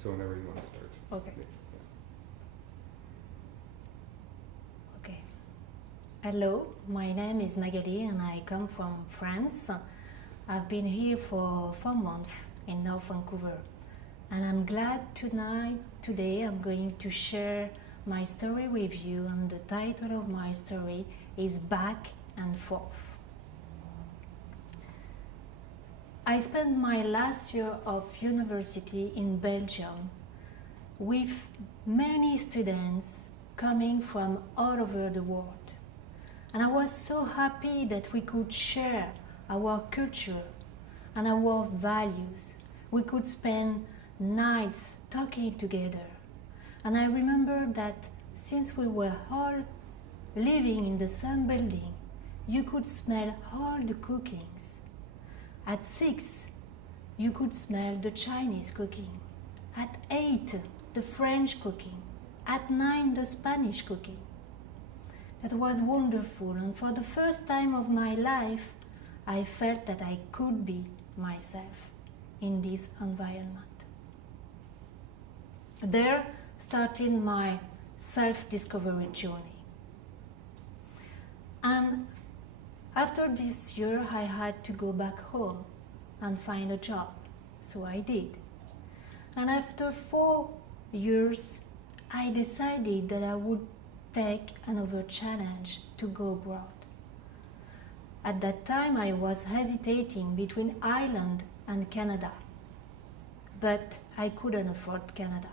So whenever you want to start. Okay. Yeah. Okay. Hello, my name is Magali and I come from France. I've been here for 4 months in North Vancouver. And I'm glad today I'm going to share my story with you, and the title of my story is Back and Forth. I spent my last year of university in Belgium with many students coming from all over the world. And I was so happy that we could share our culture and our values. We could spend nights talking together. And I remember that since we were all living in the same building, you could smell all the cookings. At 6, you could smell the Chinese cooking. At 8, the French cooking. At 9, the Spanish cooking. That was wonderful, and for the first time of my life, I felt that I could be myself in this environment. There started my self-discovery journey. And after this year, I had to go back home and find a job. So I did. And after 4 years, I decided that I would take another challenge to go abroad. At that time, I was hesitating between Ireland and Canada. But I couldn't afford Canada.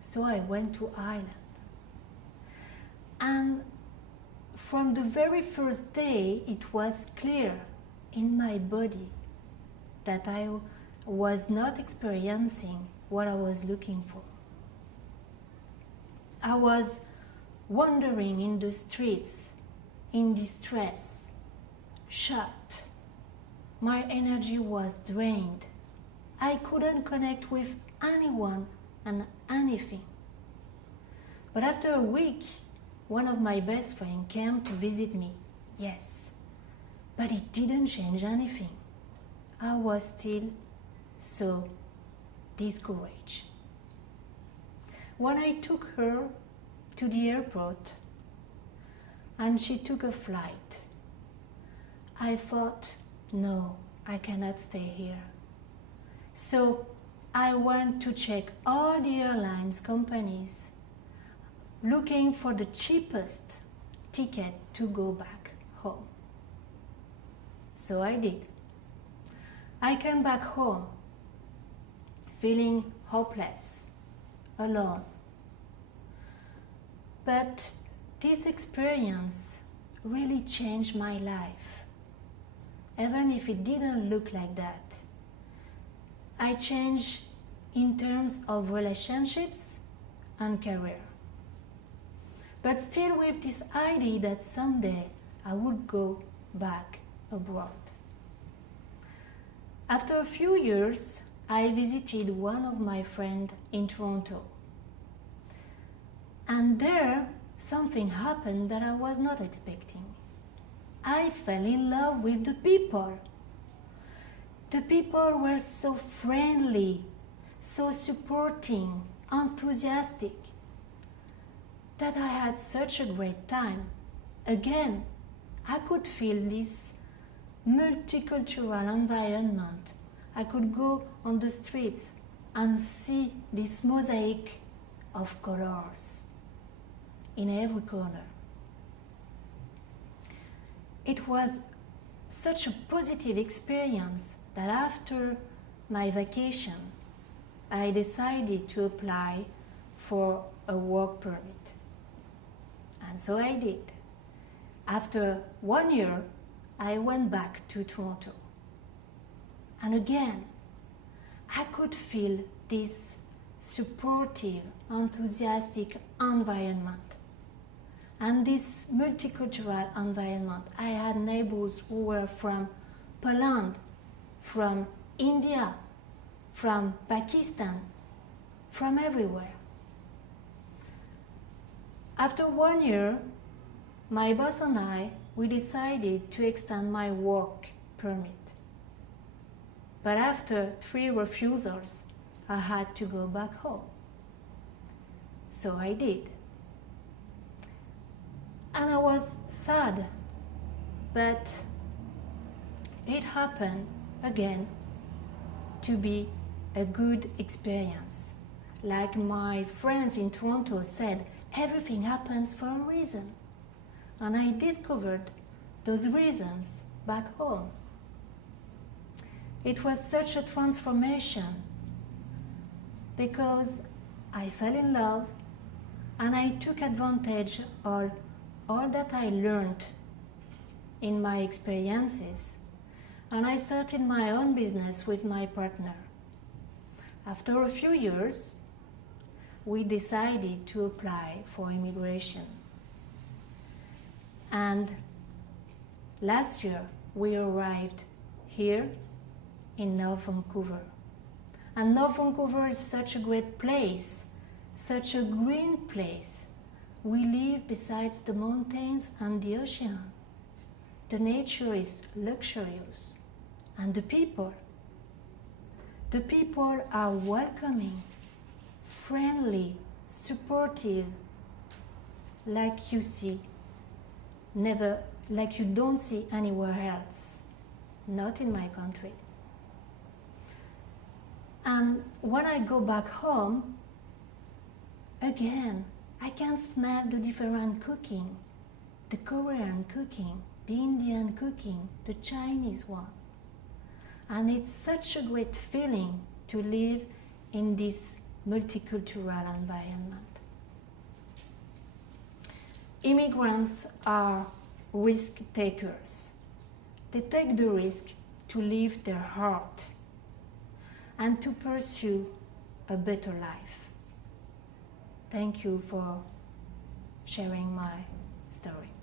So I went to Ireland. And from the very first day, it was clear in my body that I was not experiencing what I was looking for. I was wandering in the streets in distress, shocked. My energy was drained. I couldn't connect with anyone and anything. But after a week, one of my best friends came to visit me. Yes, but it didn't change anything. I was still so discouraged. When I took her to the airport and she took a flight, I thought, no, I cannot stay here. So I went to check all the airlines companies looking for the cheapest ticket to go back home. So I did. I came back home feeling hopeless, alone. But this experience really changed my life, even if it didn't look like that. I changed in terms of relationships and career. But still with this idea that someday I would go back abroad. After a few years, I visited one of my friends in Toronto. And there, something happened that I was not expecting. I fell in love with the people. The people were so friendly, so supporting, enthusiastic, that I had such a great time. Again, I could feel this multicultural environment. I could go on the streets and see this mosaic of colors in every corner. It was such a positive experience that after my vacation, I decided to apply for a work permit. And so I did. After 1 year, I went back to Toronto. And again, I could feel this supportive, enthusiastic environment. And this multicultural environment. I had neighbors who were from Poland, from India, from Pakistan, from everywhere. After 1 year, my boss and I, we decided to extend my work permit. But after 3 refusals, I had to go back home. So I did. And I was sad, but it happened again to be a good experience. Like my friends in Toronto said, everything happens for a reason. And I discovered those reasons back home. It was such a transformation because I fell in love and I took advantage of all that I learned in my experiences, and I started my own business with my partner. After a few years, we decided to apply for immigration. And last year, we arrived here in North Vancouver. And North Vancouver is such a great place, such a green place. We live besides the mountains and the ocean. The nature is luxurious. And the people are welcoming, friendly, supportive, like you don't see anywhere else, not in my country. And when I go back home, again, I can smell the different cooking, the Korean cooking, the Indian cooking, the Chinese one. And it's such a great feeling to live in this multicultural environment. Immigrants are risk takers. They take the risk to live their heart and to pursue a better life. Thank you for sharing my story.